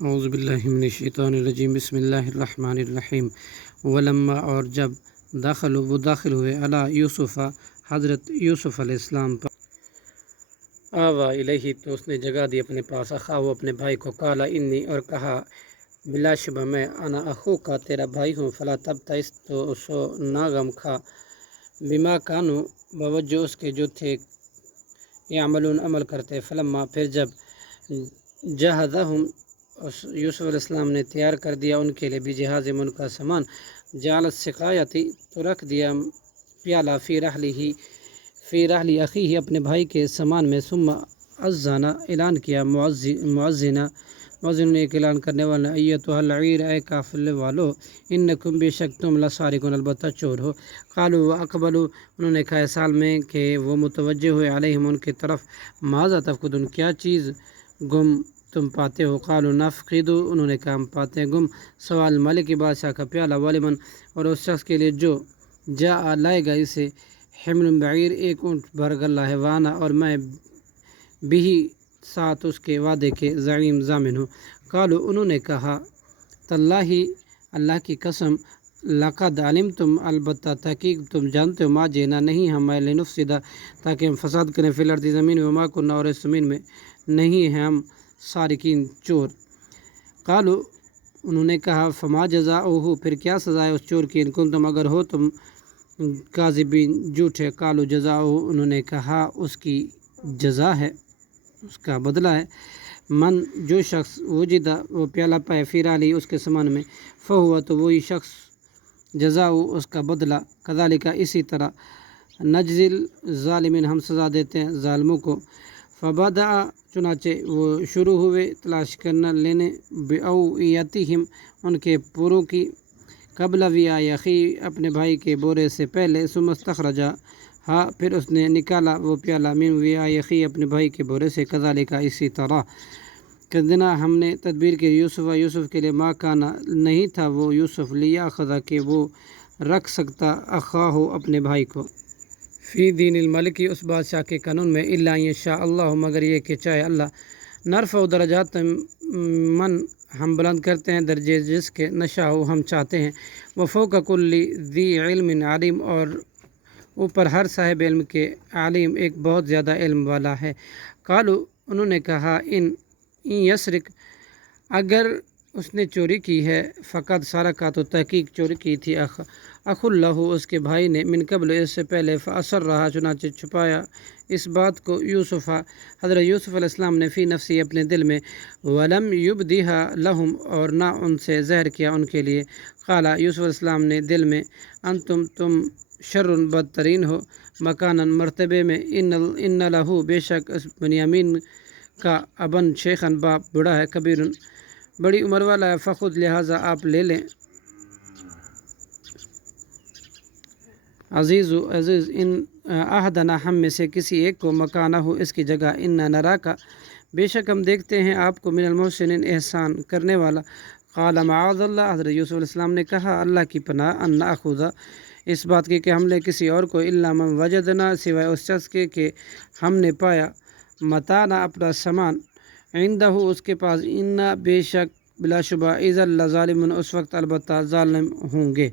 اعوذ باللہ من الشیطان الرجیم، بسم اللہ الرحمن الرحیم۔ ولما، اور جب وہ داخل ہوئے علی یوسف، حضرت یوسف علیہ السلام پر، آوا الیہ، تو اس نے جگہ دی اپنے پاس، اخاہ، اپنے بھائی کو، قال انی، اور کہا، بلا شبہ میں، انا اخو کا، تیرا بھائی ہوں، فلا تبتئس، تو سو نہ غم کھا، بما کانوا، بوجہ اس کے جو تھے، یعملون، عمل کرتے، فلما، پھر جب، جہزہم، یوسف علیہ السلام نے تیار کر دیا ان کے لیے، بجہازہم، ان کا سامان، جعل السقایۃ، تو رکھ دیا پیالہ، فی رحل اخیہ، اپنے بھائی کے سامان میں، ثم اذن، اعلان کیا، مؤذن نے ایک اعلان کرنے والا، ایتھا العیر، اے قافلے والو، انکم، بے شک تم، لسارقون، البتہ چور ہو۔ قالوا، واقبلوا، انہوں نے کہا اس حال میں کہ وہ متوجہ ہوئے، علیہم، ان کی طرف، ماذا تفقدون، کیا چیز گم تم پاتے ہو؟ قالوا نفقد، انہوں نے کہا ہم پاتے ہیں گم، سوال ملک، بادشاہ کا پیالہ، ولمن، اور اس شخص کے لیے جو، جاء، لائے گا اسے، حمل بعیر، ایک اونٹ بھر گلہ ہے، وانا، اور میں، بھی، ساتھ اس کے، وعدے کے، زعیم، ضامن ہوں۔ قالوا، انہوں نے کہا، تاللہ، اللہ کی قسم، لقد علمتم، البتہ تحقیق تم جانتے ہو، ما جئنا، نہیں ہم، لنفسد، تاکہ ہم فساد کریں، فی الارض، زمین میں، وما کنا، اور اس زمین میں نہیں ہیں ہم، سارقین، چور۔ قالوا، انہوں نے کہا، فما جزاؤہ، پھر کیا سزا ہے اس چور کی، ان کنتم، اگر ہو تم، کاذبین، جھوٹے۔ قالوا جزاؤہ، انہوں نے کہا اس کی جزا ہے، اس کا بدلہ ہے، من، جو شخص، وجدہ، وہ پیالہ پائے، فی رحلہ، اس کے سامان میں، فہو، تو وہی شخص، جزاؤ، اس کا بدلہ، کذالک، اسی طرح، نجزی الظالمین، ہم سزا دیتے ہیں ظالموں کو۔ فبدأ، چنانچہ وہ شروع ہوئے تلاش کرنا، لینے، بأوعیتہم، ان کے پوروں کی، قبل وعاء اخی، اپنے بھائی کے بورے سے پہلے، ثم استخرجہا، پھر اس نے نکالا وہ پیالہ، من وعاء اخی، اپنے بھائی کے بورے سے، کذالک، اسی طرح، کدنا، ہم نے تدبیر کی، یوسف کے لیے، ما کانا، نہیں تھا وہ یوسف، لیاخذ، کہ وہ رکھ سکتا، اخاہ، اپنے بھائی کو، فی دین الملک، اس بادشاہ کے قانون میں، الا ان یشاء اللہ، مگر یہ کہ چاہے اللہ، نرفع درجات من، ہم بلند کرتے ہیں درجے جس کے، نشاء، ہم چاہتے ہیں، وفوق کل ذی علم علیم، اور اوپر ہر صاحب علم کے، علیم، ایک بہت زیادہ علم والا ہے۔ قالوا، انہوں نے کہا، ان یسرق، اگر اس نے چوری کی ہے، فقد سرق، تو تحقیق چوری کی تھی، اخ لہ، اس کے بھائی نے، من قبل، اس سے پہلے، فاسرھا، چنانچہ چھپایا اس بات کو، یوسف، حضرت یوسف علیہ السلام نے، فی نفسی، اپنے دل میں، ولم یبدھا لہم، اور نہ ان سے ظاہر کیا ان کے لیے۔ قال، یوسف علیہ السلام نے دل میں، انتم، تم، شر، بدترین ہو، مکانا، مرتبے میں، ان لہ، بے شک اس بنیامین کا، ابن، شیخن، باپ، بڑا ہے، کبیر، بڑی عمر والا ہے، فخذ، لہذا آپ لے لیں، عزیز، ان احدنا، ہم میں سے کسی ایک کو، مکانہ، اس کی جگہ، انا نراک، بے شک ہم دیکھتے ہیں آپ کو، من المحسنین، احسان کرنے والا۔ قال معاذ اللہ، حضرت یوسف علیہ السلام نے کہا، اللہ کی پناہ، ان ناخذ، اس بات کی کہ ہم لے کسی اور کو، الا من وجدنا، سوائے اس شخص کے کہ ہم نے پایا، متاعنا، اپنا سامان، عندہ، اس کے پاس، انا، بے شک، بلا شبہ، اذا لظالمون، اس وقت البتہ ظالم ہوں گے۔